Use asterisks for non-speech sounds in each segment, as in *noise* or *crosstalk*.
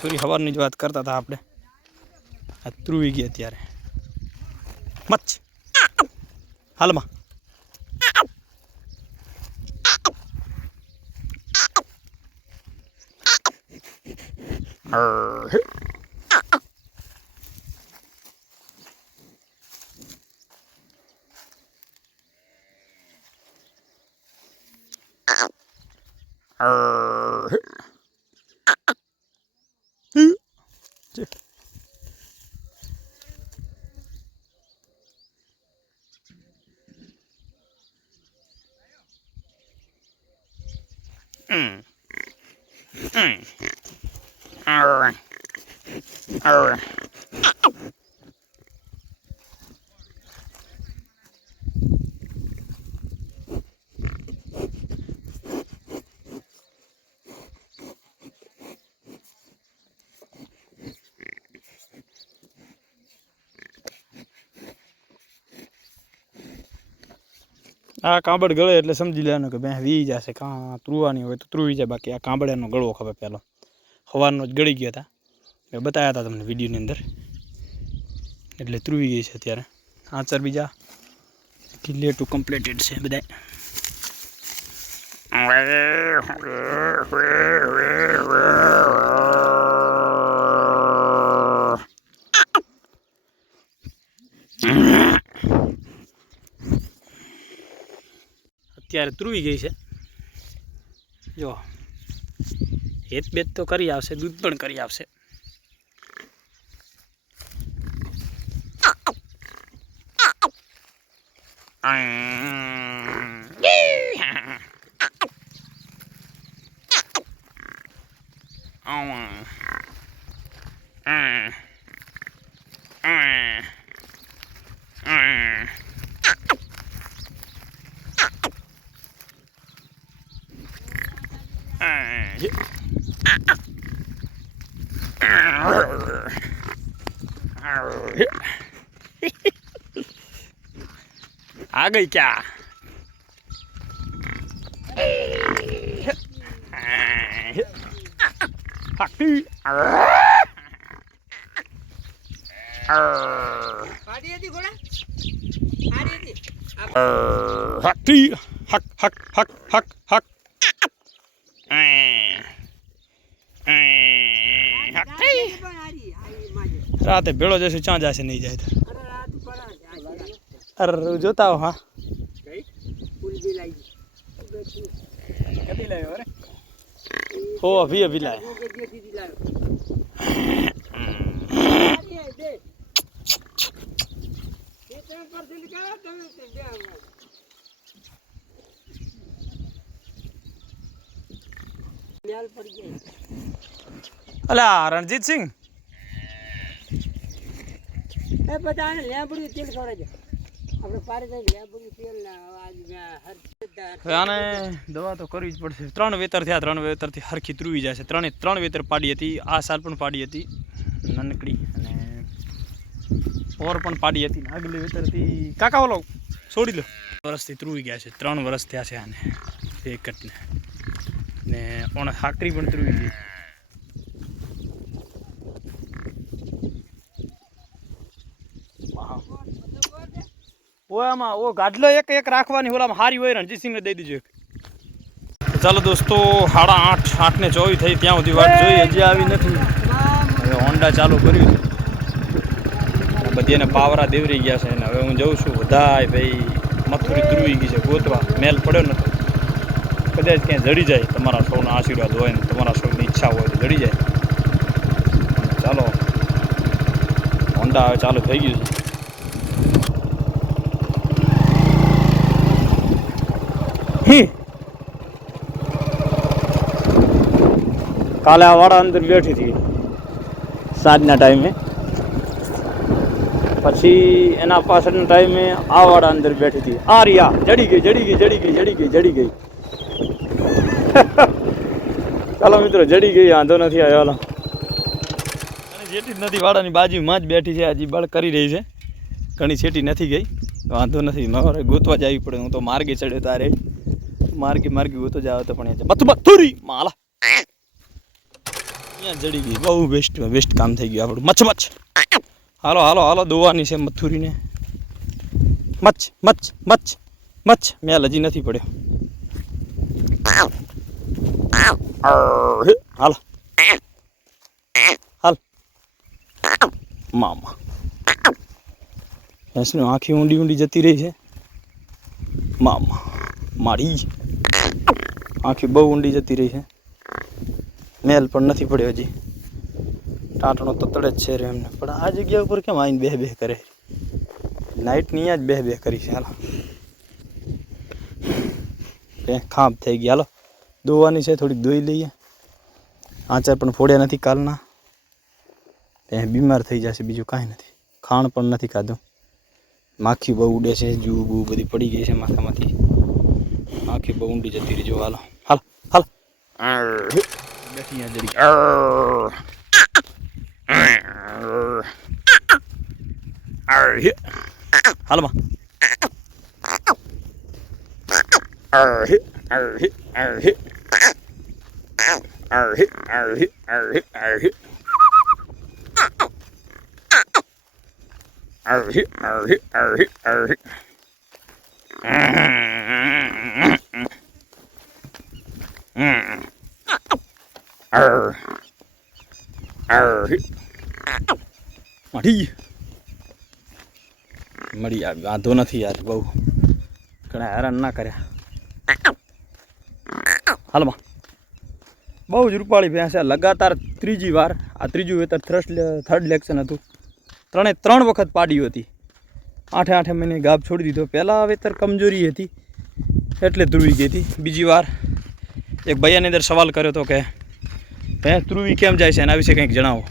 મથુરી હવારની જ વાત કરતા હતા આપણે. આ ધ્રુવી ગઈ અત્યારે. મચ્છ. હાલમાં. અર. হচ্ছে Mm. Mm. Arr. Arr. આ કાંબડ ગળે એટલે સમજી લેવાનું કે બે વી જશે, કાં ત્રુવાની હોય તો ત્રુવી જાય. બાકી આ કાંબડાનો ગળવો ખબર પહેલો સવારનો જ ગળી ગયા હતા મેં બતાવ્યા હતા તમને વિડીયોની અંદર. એટલે ત્રુવી ગઈ છે અત્યારે. આચર બીજા. કિલ્લે ટુ કમ્પ્લીટેડ છે બધા અત્યારે ત્રુવી ગઈ છે. જો હેત બેત તો કરી આવશે દૂધ પણ કરી આવશે. આ ગઈ ક્યાં? પાટી હાટી હક હક હક હક હક. રાતે ભેળો જશે ચાં જશે નહીં જાય અરે જોતા આવો હા. હો અભી અભી લાય. હું કે જે દીદી લાવ્યો હારી આય દે એ ત્રણ પરસેન્ટ કરો તમે તે દે હમણાં. ન્યાલ પડી જાય અલા રણજીત સિંહ? એ બધા લેબડું તેલ ખવડાવજો આપણે પારે લેબડું તેલ આને દવા તો કરવી જ પડશે. ત્રણ વેતર થયા ત્રણ વેતરથી હરખી ત્રુવી જાય છે. ત્રણે ત્રણ વેતર પાડી હતી આ સાલ પણ પાડી હતી. નાનકડી અને ઓર પણ પાડી હતી. આગલી વેતરથી કાકા ઓલો છોડી લો વર્ષથી ત્રુવી ગયા છે. ત્રણ વર્ષ થયા છે આને. એક કટને ને ઓણ હાકરી પણ ત્રુવી ગઈ. ઓ આમાં ઓ ગાડલો એક એક રાખવાની ઓલામાં હારી હોય રણજીતસિંહને દઈ દીજો એક. ચાલો દોસ્તો સાડા આઠ આઠ ને ચોવીસ થઈ ત્યાં સુધી વાત જોઈ હજી આવી નથી. હવે હોન્ડા ચાલુ કર્યું બધી એને પાવરા દેવરી ગયા છે અને હવે હું જઉં છું. બધાય ભાઈ મથુરી ધ્રુવી ગઈ છે ગોતવા. મેલ પડ્યો નથી. કદાચ ક્યાંય જડી જાય, તમારા સૌના આશીર્વાદ હોય ને તમારા સૌની ઈચ્છા હોય તો જડી જાય. ચાલો, હોન્ડા હવે ચાલુ થઈ ગયું છે. કાલે આ વાળા અંદર બેઠી હતી. સાંજના ટાઈમે. પછી એના પાછળના ટાઈમે આ વાળા અંદર બેઠી હતી. આ રિયા જડી ગઈ જડી ગઈ જડી ગઈ જડી ગઈ જડી ગઈ. ચાલો મિત્રો, જડી ગઈ, વાંધો નથી, આવ્યો, હાલો. જેટી નથી, વાડાની બાજુમાં જ બેઠી છે, હજી બળ કરી રહી છે. ઘણી છેટી નથી ગઈ, વાંધો નથી મારે ગોતવા જ આવી પડે, હું તો માર્ગે ચડ્યો તારે. માર્ગે માર્ગે ગોતો જાવ તો પણ બતું માલા. અહીંયા જડી ગઈ, બહુ બેસ્ટ બેસ્ટ કામ થઈ ગયું આપણું. મચ્છ મચ્છ. હાલો હાલો હાલો, દોવાની છે મથુરીને. મચ્છ મચ્છ મચ્છ મચ્છ. મેલ હજી નથી પડ્યો. હાલો હાલ મામા ભેંસની આંખી ઊંડી ઊંડી જતી રહી છે મામા મારી આંખી બહુ ઊંડી જતી રહી છે મેલ પણ નથી પડ્યો હજી ટાટણો તો તળે જ છે રે એમને પણ આ જગ્યા ઉપર કેમ આવીને બે બે કરે નાઇટની અહીંયા જ બે બે કરી છે હાલો ખાંભ થઈ ગયા હાલો દોવાની છે, થોડીક દોઈ લઈએ આચાર પણ ફોડ્યા નથી કાલના બે બીમાર થઈ જશે, બીજું કાંઈ નથી ખાણ પણ નથી ખાધું માખી બહુ ઉડે છે જૂ બૂ બધી પડી ગઈ છે માથામાંથી માખી બહુ ઊંડી જતી રહી જો હાલો હાલ હાલ હાલમાં. અર. હે. અર. હે. અર. હે. મળી મળી આવી વાંધો નથી યાર બહુ. ઘણા હેરાન ના કર્યા. હાલમાં બહુ જ રૂપાળી ભેંસ છે. લગાતાર ત્રીજી વાર, આ ત્રીજું વેતર થર્ડ થર્ડ લેક્શન હતું. ત્રણે ત્રણ વખત પાડ્યું હતી. આઠે આઠે મહિને ગાભ છોડી દીધો. પહેલાં વેતર કમજોરી હતી, એટલે ધ્રુવી ગઈ હતી. બીજી વાર એક ભૈયાની અંદર સવાલ કર્યો હતો કે, ભેંસ ધ્રુવી કેમ જાય છે? એના વિશે કંઈક જણાવો.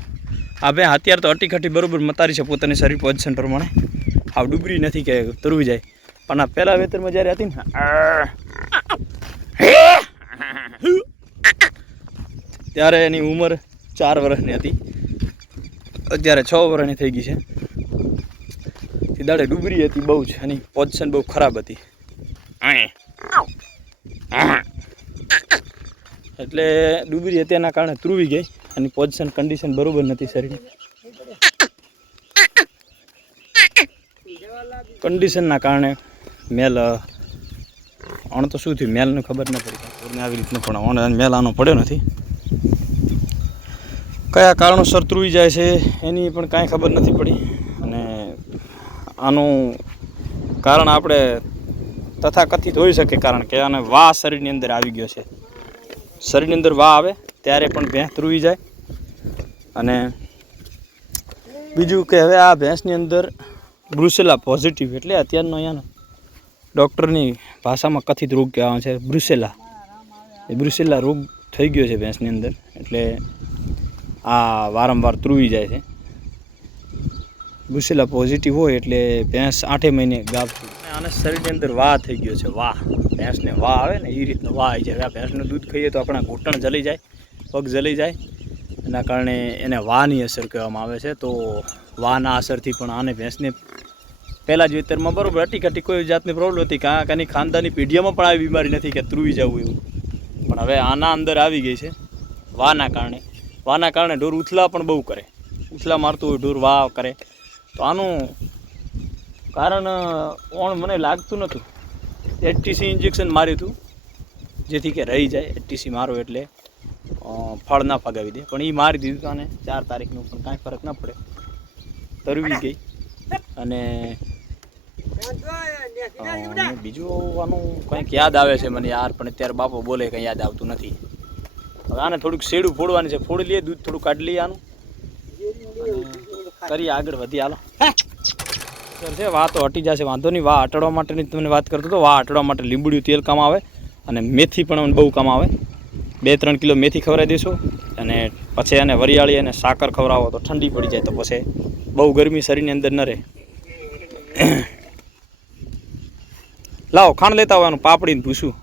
આ ભેં અત્યારે તો અટીખટી બરાબર મતારી છે. પોતાની શરીર પોઝિશન પ્રમાણે આ ડૂબરી નથી કે ધ્રુવી જાય. પણ આ પહેલાં વેતરમાં જ્યારે હતી ને ત્યારે એની ઉંમર ચાર વર્ષની હતી. અત્યારે છ વર્ષની થઈ ગઈ છે. તે દાડે ડૂબરી હતી બહુ જ, એની પોઝિશન બહુ ખરાબ હતી. એટલે ડૂબરી હતી એના કારણે ત્રુવી ગઈ, એની પોઝિશન કન્ડિશન બરોબર નથી શરીરની. કન્ડિશનના કારણે મેલ અણ તો શું થયું? મેલનું ખબર ન પડી. આવી રીતનું પણ અણ મેલ આનો પડ્યો નથી. કયા કારણોસર ત્રુવી જાય છે એની પણ કાંઈ ખબર નથી પડી. અને આનું કારણ આપણે તથાકથિત હોઈ શકે કારણ કે આને વા શરીરની અંદર આવી ગયો છે. શરીરની અંદર વા આવે ત્યારે પણ ભેંસ ત્રુવી જાય. અને બીજું કે હવે આ ભેંસની અંદર બ્રુસેલા પોઝિટિવ એટલે અત્યારનો અહીંયાનો ડૉક્ટરની ભાષામાં કથિત રોગ કહેવામાં છે બ્રુસેલા. એ બ્રુસેલા રોગ થઈ ગયો છે ભેંસની અંદર એટલે આ વારંવાર ત્રુવી જાય છે. ગુસેલા પોઝિટિવ હોય એટલે ભેંસ આઠે મહિને ગાભ આના શરીરની અંદર વાહ થઈ ગયો છે, વાહ. ભેંસને વાહ આવે ને એ રીતનો વાહ આવી જાય. આ ભેંસનું દૂધ ખાઈએ તો આપણા ઘૂંટણ જલી જાય, પગ જલી જાય. એના કારણે એને વાહની અસર કહેવામાં આવે છે. તો વાહના અસરથી પણ આને ભેંસને પહેલાં જ વેતરમાં બરોબર હટી કટી કોઈ જાતની પ્રોબ્લેમ હતી? કાં કાની ખાનદાની પેઢીઓમાં પણ આવી બીમારી નથી કે ત્રુવી જવું એવું? પણ હવે આના અંદર આવી ગઈ છે વાના કારણે. વાના કારણે ઢોર ઉથલા પણ બહુ કરે. ઉથલા મારતું હોય ઢોર વાહ કરે. તો આનું કારણ ઓણ મને લાગતું નહોતું એચટીસી ઇન્જેક્શન માર્યું હતું. જેથી કે રહી જાય, એચટીસી મારો એટલે ફળ ના ફગાવી દે. પણ એ મારી દીધું તો આને ચાર તારીખનું, પણ કાંઈ ફરક ના પડે. તરવી ગઈ. અને બીજું આનું કંઈક યાદ આવે છે મને યાર, પણ અત્યારે બાપો બોલે કંઈ યાદ આવતું નથી. આને થોડુંક શેડું ફોડવાની છે. ફોડી લઈએ, દૂધ થોડું કાઢી લઈએ આનું. કરીએ આગળ વધી, હાલો. છે વાહ તો હટી જશે, વાંધો નહીં. વાહ હટાડવા માટેની તમને વાત કરતો હતો વાહ હટાડવા માટે લીંબુડિયું તેલ કામ આવે અને મેથી પણ બહુ કામ આવે. બે ત્રણ કિલો મેથી ખવડાવી દઈશું અને પછી એને વરિયાળી અને સાકર ખવડાવો તો ઠંડી પડી જાય તો પછી બહુ ગરમી શરીરની અંદર ન રહે. લાવો, ખાંડ લેતા આવવાનું, પાપડીને ભૂસું.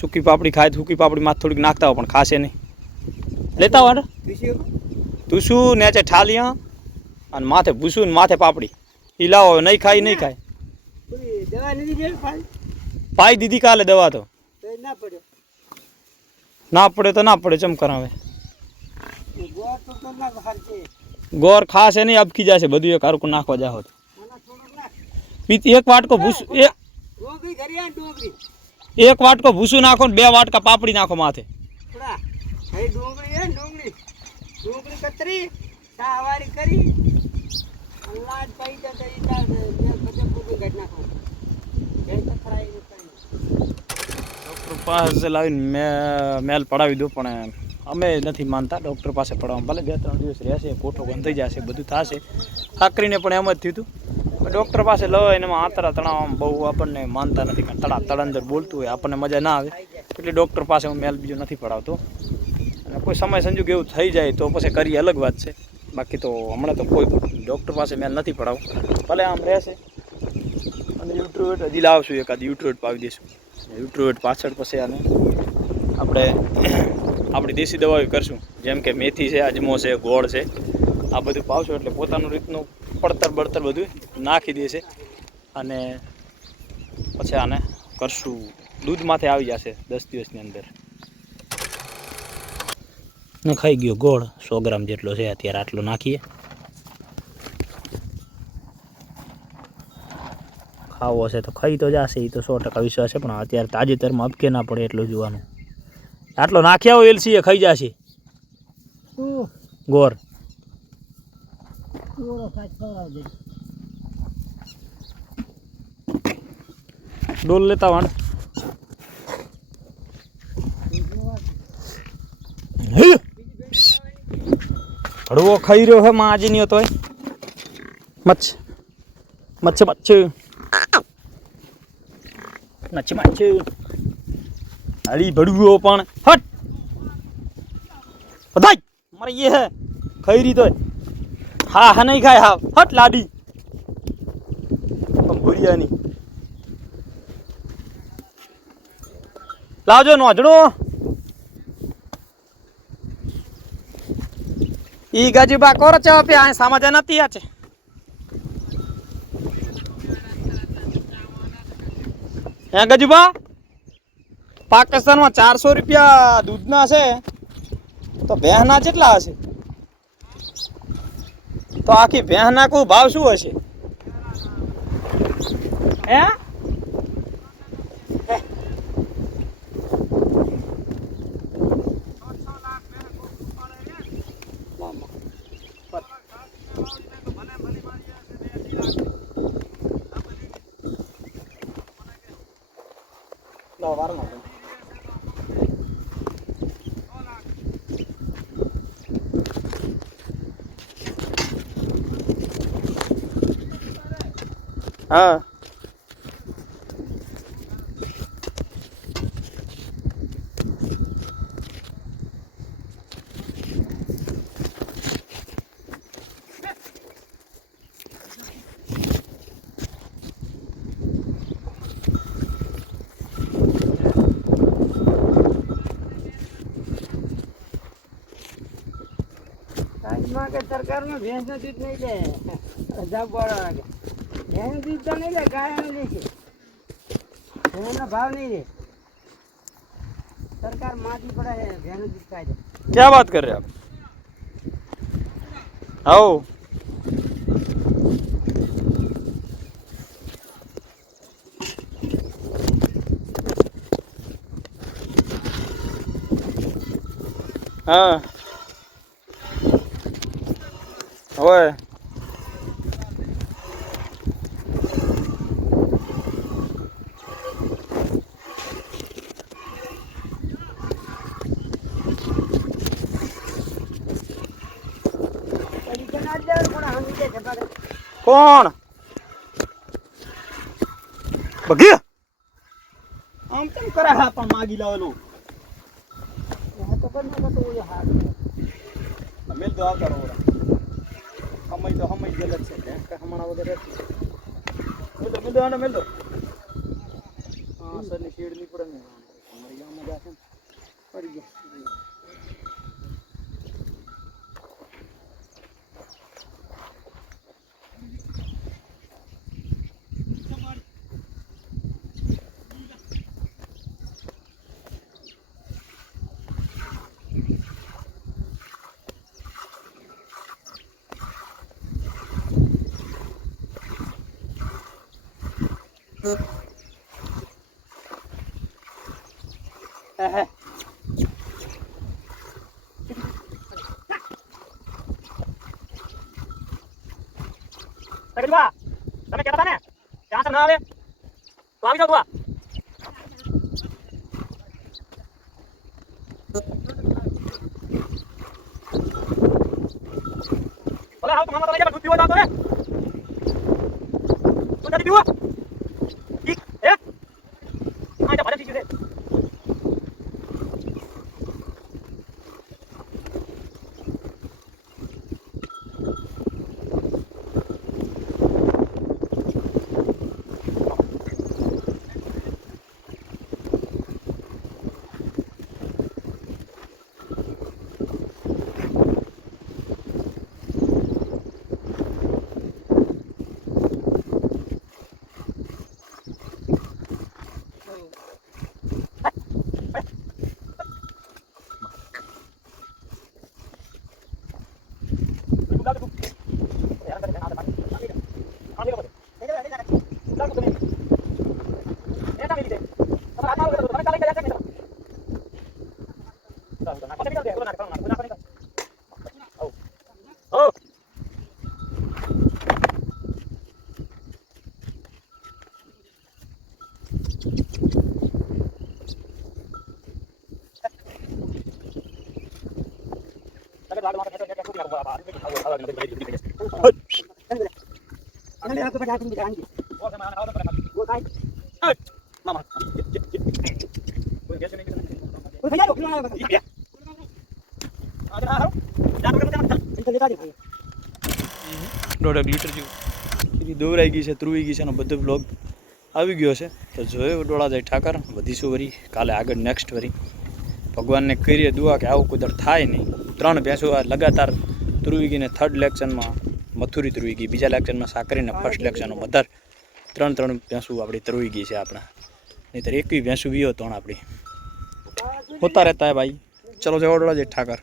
સૂકી પાપડી ખાય સૂકી પાપડી માથે થોડીક નાખતા હોય પણ ખાશે નહીં. લેતા હોય તું શું નેચે ઠાલિયા અને માથે ભૂસું ને માથે પાપડી. એ લાવો નહીં ખાય નહીં ખાય. પાઈ દીધી કાલે દવા તો. ના પડ્યો. પડે તો ના પડે ચમ કરાવે? ગોર ખાશે નહીં અબકી જશે બધું એક હરકું નાખવા જાહો તો. નાખ. પીતી એક વાટકો ભૂસું એક ડોંગળી ડોંગળી એક વાટકો ભૂસું નાખો ને બે વાટકા પાપડી નાખો માથે. થોડા. હે ડોંગળી? ડોંગળી કતરી સાવારી કરી. અલ્લાહ પૈ જતે ઈ તાર બધે પૂરું ઘટ નાખો. એ કથરાઈ ને પાસે લાવીને મે મેલ પડાવી દો પણ અમે નથી માનતા. ડૉક્ટર પાસે પડાવવા. ભલે બે ત્રણ દિવસ રહેશે કોઠો બંધ થઈ જશે બધું થશે. આકરીને પણ એમ જ થયું હતું. ડૉક્ટર પાસે લઈને એમાં આંતરા તણાવ બહુ આપણને માનતા નથી કારણ તળા તળંદર બોલતું હોય, આપણને મજા ના આવે. એટલે ડૉક્ટર પાસે હું મેલ બીજો નથી પડાવતો. અને કોઈ સમય સંજોગ એવું થઈ જાય તો પછી કરી અલગ વાત છે. બાકી તો હમણાં તો કોઈ ડૉક્ટર પાસે મેલ નથી પડાવું ભલે આમ રહેશે. અને યુટ્રોવેટ હજી લાવશું એકાદ, યુટ્રોવેટ પાવી દઈશું. યુટ્રોવેટ પાછળ પછી આને આપણે *clears throat* આપણી દેશી દવાઓ કરશું. જેમ કે મેથી છે, અજમો છે, ગોળ છે. આ બધું પાવશું એટલે પોતાનું રીતનું પડતર બળતર બધું નાખી દેશે અને પછી આને કરશું. દૂધમાંથી આવી જશે દસ દિવસની અંદર. ખાઈ ગયો ગોળ. સો ગ્રામ જેટલો છે અત્યારે આટલો નાખીએ. ખાવો હશે તો ખાઈ તો જશે એ તો સો ટકા વિશ્વાસ છે પણ અત્યારે તાજેતરમાં અપકે ના પડે એટલું જોવાનું. આટલો નાખ્યા હોય એલસી એ ખાઈ જશે. ગોર પૂરો સાચ ખવડાવ દે ડોલ લેતા વાંડ હળવો ખાઈ રહ્યો હે માં આજે નહીં હતો મચ્છ. મચ્છ મચ્છ. મચ્છ મચ્છ. હળી ભડવો પણ. હટ. બધાય. મારે ये है ખાઈ રહી તોય. હા હા, નહીં ખાય, હા. હટ, લાડી. ભૂરિયાની. લાવજો નોજડો ઈ ગજુબા કોર ચા પે આ સમાજ નથી આ છે. હે ગજુબા? પાકિસ્તાનમાં ચારસો રૂપિયા દૂધના છે. તો ભેંસના કેટલા હશે? તો આખી ભેંસ કોઈ ભાવ શું હશે? હે? હા. રાજમાં કે સરકારમાં ભેંસનું દૂધ નહીં લે. જબ વાળા કે એનું નહીં લે, ગાયનું લે છે. એનો ભાવ નહીં લે. સરકાર માટી પડે છે ભેનું દૂધ ખાય છે ક્યાં વાત કર રહ્યા આપ? આવો. હા. હોય. કોણ? બગી આમ કેમ કરે હા પણ માગી લાવેલું કરી. મેલ તો આવતા રહો હમઈ તો હમઈ ગયેલ જ છે. હમણાં વગર મેલ દો મેલ દો આને મેલ દો. હા સરની શેડની પડે ને. અમારી ગામમાં જા છે ને. પડી ગયો. તકલીફા તમે કહેતા હતા ને કે આસન ના આવે તો આવી જાવ તું. ભલે હાલ તમારા તો લઈ જાય દૂધ પીવા જાતો રે. દૂધ નથી પીવું? ઠીક, હે? આ જા, ભારે થઈ ગયું છે. દૂધ લાવ દે, દૂધ. હેરાન કરે છે, આ પાણી. આ લઈ લે. આ લઈ લે બધું. દૂધ લાવ દે, તમે. એ ચાલી લીધે. તમારે હાથમાં આવે તો તમે ચાલી ગયા છે ને તમે. ચાલો, ચાલો, નાખો. ચાલી દે, ચાલો, નાખો, નાખો, નાખો, નાખો. હઉ. હઉ. તમે લાડ માથે ખેંચો, ખેંચો, ખેંચો, આ, આ, આ, આ, આ, આ, બધી બધી બધી બધી. અને આ તો પછી આપણી જાણ ઓ, તમે આને આવો તો કરે. ઓ કાઈ એ, મામા. જે, જે, જે. કોઈ બેસે નહીં કે ઓ થઈ જાય પેલા આવે ઈ બે. આ જરા હારો. જા પકડ, પકડ, પકડ. એ તો લેતા જ દોઢ લીટર જેવું. દોરાઈ ગઈ છે ત્રુવી ગઈ છે અને બધો બ્લોગ આવી ગયો છે. તો જોયો ડોળા જાય ઠાકર. વધીશું વરી? કાલે આગળ નેક્સ્ટ વરી. ભગવાનને કરીએ દુઆ કે આવું કુદર થાય નહીં. ત્રણ ભેંસો આ લગાતાર ત્રુવી ગઈને થર્ડ લેક્શનમાં મથુરી ત્રુવી બીજા લેક્શનમાં સાકરીને ફર્સ્ટ લેક્શનમાં બધા ત્રણ ત્રણ ભેંસું આપણી ત્રુવી છે આપણા. નહીંતર એકવી ભેંસું વીઓ ત્રણ આપણી. હોતા રહેતા હે ભાઈ. ચલો જવા જે ઠાકર.